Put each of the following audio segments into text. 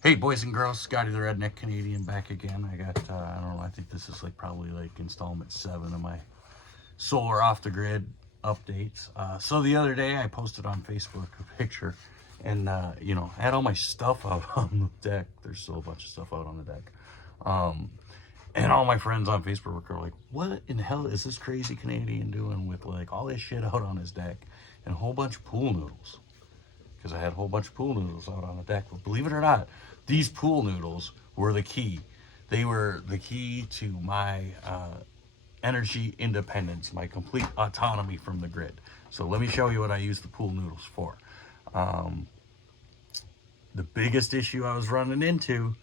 Hey boys and girls, Scotty the Redneck Canadian back again. I got, I don't know, I think this is probably installment 7 of my solar off the grid updates. So the other day I posted on Facebook a picture and, I had all my stuff out on the deck. There's still a bunch of stuff out on the deck. And all my friends on Facebook were like, what in the hell is this crazy Canadian doing with all this shit out on his deck and a whole bunch of pool noodles? Because I had a whole bunch of pool noodles out on the deck. But believe it or not, these pool noodles were the key. They were the key to my energy independence, my complete autonomy from the grid. So let me show you what I use the pool noodles for. The biggest issue I was running into,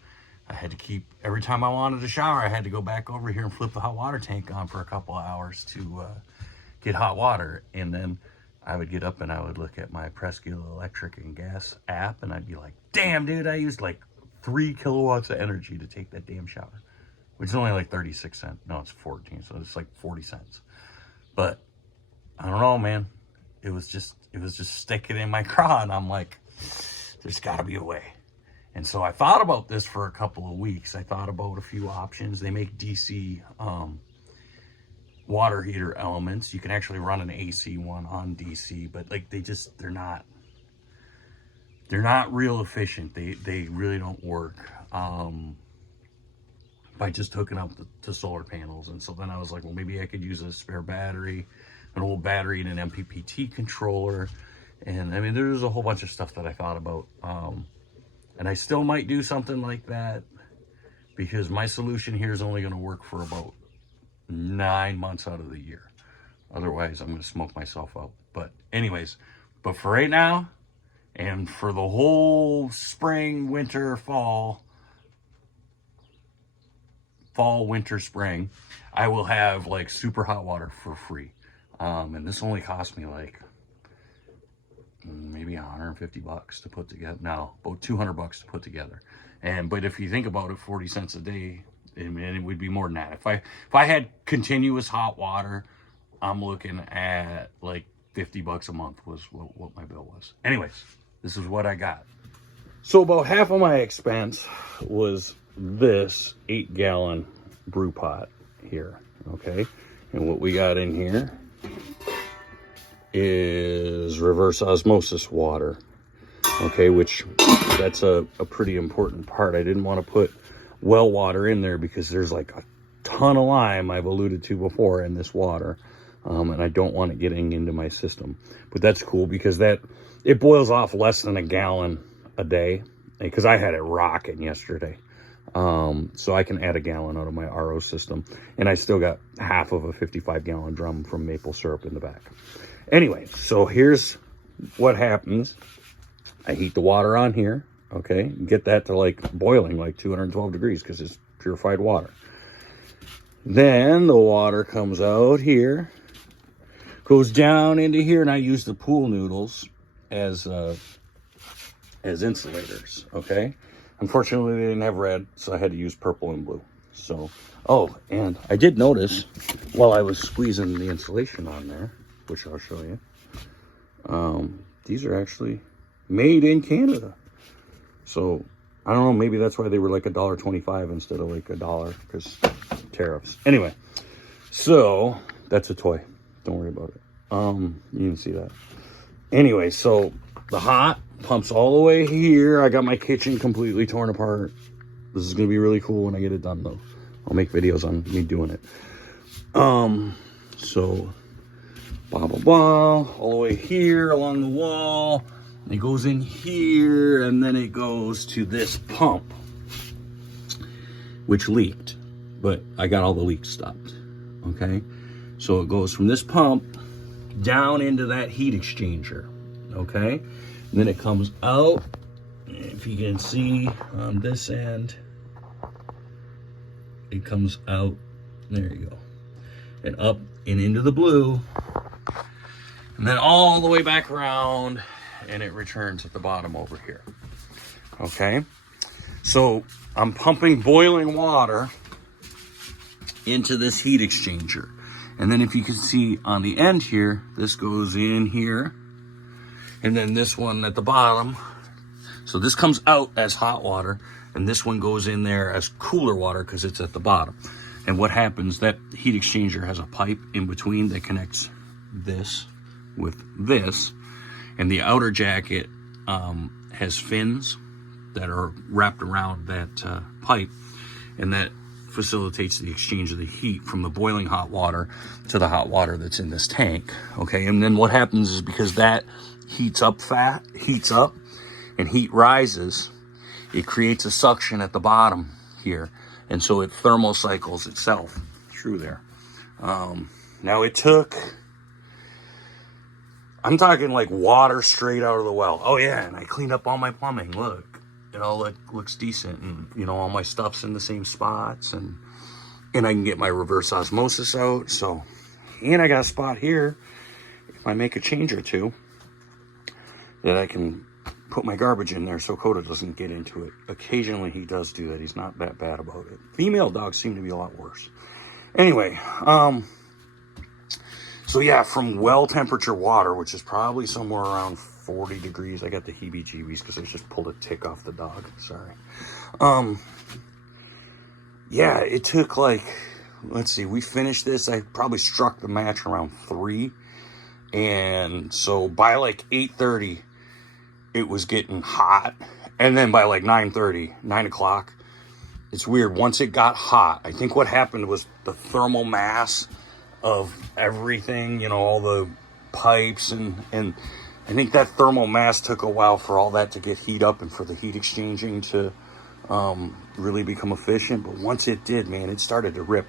I had to keep, every time I wanted to shower, I had to go back over here and flip the hot water tank on for a couple of hours to get hot water. And then I would get up and I would look at my Presque Electric and Gas app and I'd be like, damn, dude, I used 3 kilowatts of energy to take that damn shower, which is only 36 cents. No, it's 14, so it's 40 cents. But I don't know, man. It was just sticking in my craw, and I'm like, there's got to be a way. And so I thought about this for a couple of weeks. I thought about a few options. They make DC water heater elements. You can actually run an AC one on DC, but they're not real efficient. They really don't work by just hooking up to solar panels. And so then I was like, well, maybe I could use a spare battery, an old battery, and an MPPT controller. And I mean, there's a whole bunch of stuff that I thought about. And I still might do something like that because my solution here is only going to work for about 9 months out of the year. Otherwise, I'm going to smoke myself out. But anyways, but for right now, and for the whole spring, winter, fall, winter, spring, I will have super hot water for free. And this only cost me maybe $150 to put together. No, about $200 to put together. But if you think about it, 40 cents a day, and it would be more than that. If I had continuous hot water, I'm looking at $50 a month was what my bill was. Anyways, this is what I got. So about half of my expense was this 8-gallon brew pot here, okay? And what we got in here is reverse osmosis water, okay, which that's a pretty important part. I didn't want to put well water in there because there's a ton of lime I've alluded to before in this water, and I don't want it getting into my system. But that's cool because it boils off less than a gallon a day, because I had it rocking yesterday. So I can add a gallon out of my RO system, and I still got half of a 55-gallon drum from maple syrup in the back. Anyway, so here's what happens. I heat the water on here, okay? Get that to boiling, 212 degrees, because it's purified water. Then the water comes out here, goes down into here, and I use the pool noodles as insulators, okay? Unfortunately, they didn't have red, so I had to use purple and blue. So, oh, and I did notice while I was squeezing the insulation on there, which I'll show you, these are actually made in Canada. So I don't know, maybe that's why they were $1.25 instead of $1, because tariffs. Anyway, so that's a toy. Don't worry about it. You can see that. Anyway, so the hot pumps all the way here. I got my kitchen completely torn apart. This is gonna be really cool when I get it done, though. I'll make videos on me doing it. So blah blah blah, all the way here along the wall. It goes in here, and then it goes to this pump, which leaked, but I got all the leaks stopped, okay? So it goes from this pump down into that heat exchanger, okay? And then it comes out, if you can see on this end, it comes out, there you go, and up and into the blue, and then all the way back around, and it returns at the bottom over here. Okay, so I'm pumping boiling water into this heat exchanger, and then if you can see on the end here, this goes in here, and then this one at the bottom. So So this comes out as hot water, and this one goes in there as cooler water because it's at the bottom. And what happens, that heat exchanger has a pipe in between that connects this with this, and the outer jacket has fins that are wrapped around that pipe, and that facilitates the exchange of the heat from the boiling hot water to the hot water that's in this tank. Okay, and then what happens is, because that heats up and heat rises, it creates a suction at the bottom here, and so it thermocycles itself through there. Now it took, I'm talking like water straight out of the well. Oh yeah, and I cleaned up all my plumbing. Look, it all looks decent, and you know, all my stuff's in the same spots, and I can get my reverse osmosis out. So, and I got a spot here, if I make a change or two, that I can put my garbage in there so Coda doesn't get into it. Occasionally he does do that. He's not that bad about it. Female dogs seem to be a lot worse. Anyway, so yeah, from well temperature water, which is probably somewhere around 40 degrees. I got the heebie-jeebies because I just pulled a tick off the dog. Sorry. Yeah, it took like, let's see, we finished this. I probably struck the match around 3. And so by like 8:30, it was getting hot. And then by like 9:30, 9 o'clock, it's weird. Once it got hot, I think what happened was the thermal mass of everything, you know, all the pipes, and I think that thermal mass took a while for all that to get heat up and for the heat exchanging to really become efficient. But once it did, man, it started to rip.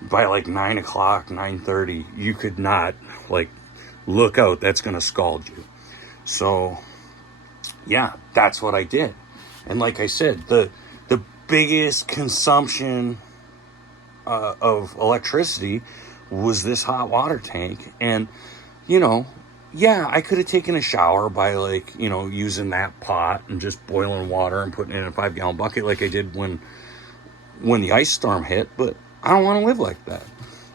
By like 9 o'clock, 9:30, you could not, like, look out, that's going to scald you. So, yeah, that's what I did. And like I said, the biggest consumption of electricity was this hot water tank. And, you know, yeah, I could have taken a shower by, like, you know, using that pot and just boiling water and putting it in a 5-gallon bucket like I did when the ice storm hit, but I don't want to live like that.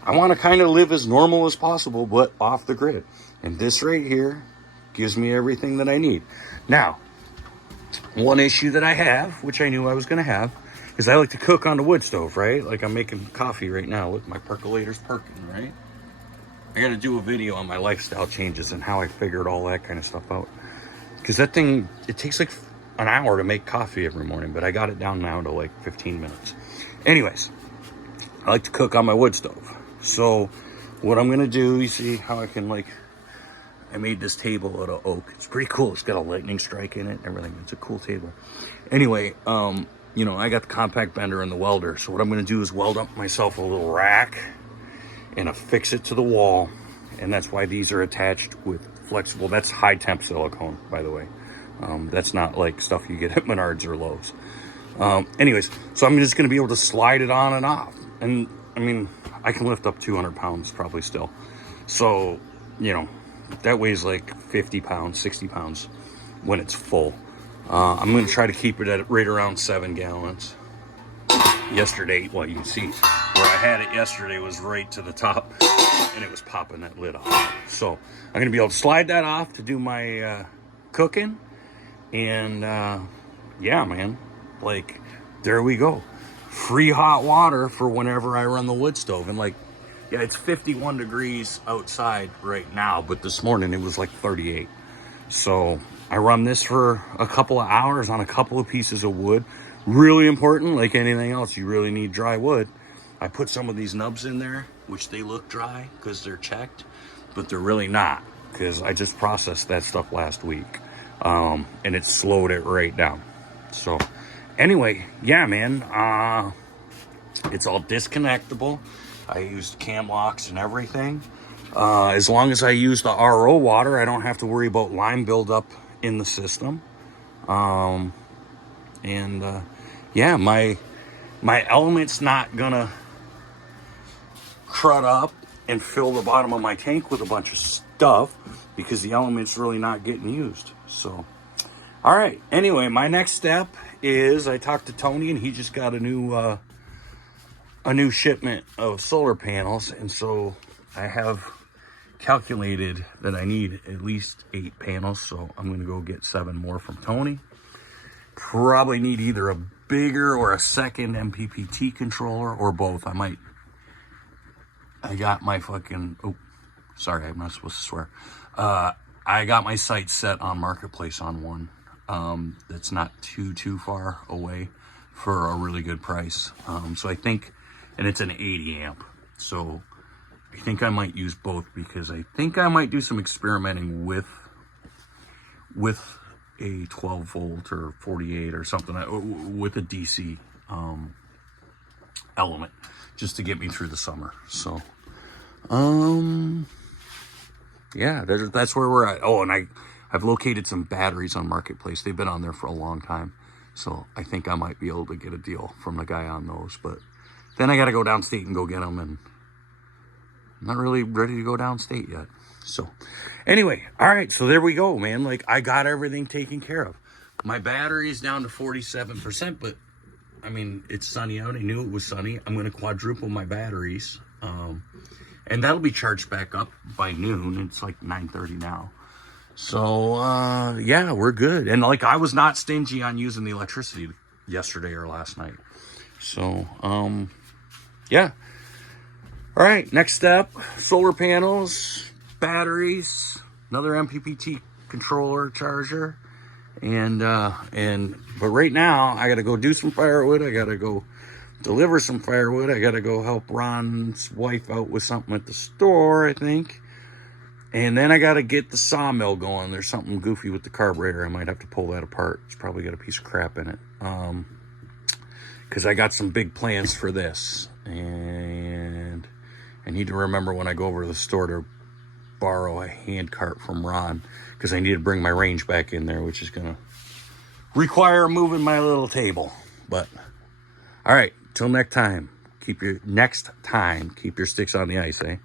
I want to kind of live as normal as possible, but off the grid. And this right here gives me everything that I need. Now, one issue that I have, which I knew I was going to have, is I like to cook on the wood stove, right? Like I'm making coffee right now. Look, my percolator's perking, right? I got to do a video on my lifestyle changes and how I figured all that kind of stuff out. Because that thing, it takes like an hour to make coffee every morning, but I got it down now to like 15 minutes. Anyways, I like to cook on my wood stove. So what I'm going to do, you see how I can, like, I made this table out of oak. It's pretty cool. It's got a lightning strike in it and everything. It's a cool table. Anyway, you know, I got the compact bender and the welder. So what I'm going to do is weld up myself a little rack and affix it to the wall. And that's why these are attached with flexible. That's high temp silicone, by the way. That's not like stuff you get at Menards or Lowe's. Anyways, so I'm just going to be able to slide it on and off. And I mean, I can lift up 200 pounds probably still. So, you know, that weighs like 50 pounds, 60 pounds when it's full. I'm going to try to keep it at right around 7 gallons. Yesterday, well, you can see where I had it yesterday was right to the top, and it was popping that lid off. So I'm going to be able to slide that off to do my cooking. And yeah, man, like, there we go. Free hot water for whenever I run the wood stove. And like, yeah, it's 51 degrees outside right now, but this morning it was like 38. So I run this for a couple of hours on a couple of pieces of wood. Really important, like anything else, you really need dry wood. I put some of these nubs in there, which they look dry because they're checked, but they're really not, because I just processed that stuff last week. And it slowed it right down. So anyway, yeah, man, it's all disconnectable. I used cam locks and everything. As long as I use the RO water, I don't have to worry about lime buildup in the system. Yeah, my element's not gonna crud up and fill the bottom of my tank with a bunch of stuff, because the element's really not getting used. So, all right. Anyway, my next step is I talked to Tony, and he just got a new shipment of solar panels, and so I have calculated that I need at least 8 panels. So I'm going to go get 7 more from Tony, probably need either a bigger or a second MPPT controller or both. I got my fucking, oh, sorry, I'm not supposed to swear. I got my sights set on Marketplace on one that's not too far away for a really good price. So I think, and it's an 80 amp. So I think I might use both, because I think I might do some experimenting with a 12 volt or 48 or something with a DC element, just to get me through the summer. So yeah, that's where we're at. Oh, and I've located some batteries on Marketplace. They've been on there for a long time, so I think I might be able to get a deal from the guy on those. But then I got to go downstate and go get them, and I'm not really ready to go downstate yet. So anyway, all right, so there we go, man. Like, I got everything taken care of. My battery is down to 47%, but I mean, it's sunny out. I knew it was sunny. I'm going to quadruple my batteries, and that'll be charged back up by noon. It's like 9:30 now. So yeah, we're good. And like, I was not stingy on using the electricity yesterday or last night. So yeah. All right, next step, solar panels, batteries, another MPPT controller charger, and but right now I got to go do some firewood. I got to go deliver some firewood. I got to go help Ron's wife out with something at the store, I think. And then I got to get the sawmill going. There's something goofy with the carburetor. I might have to pull that apart. It's probably got a piece of crap in it. Because I got some big plans for this. And I need to remember when I go over to the store to borrow a hand cart from Ron, because I need to bring my range back in there, which is going to require moving my little table. But all right, till next time, keep your sticks on the ice, eh?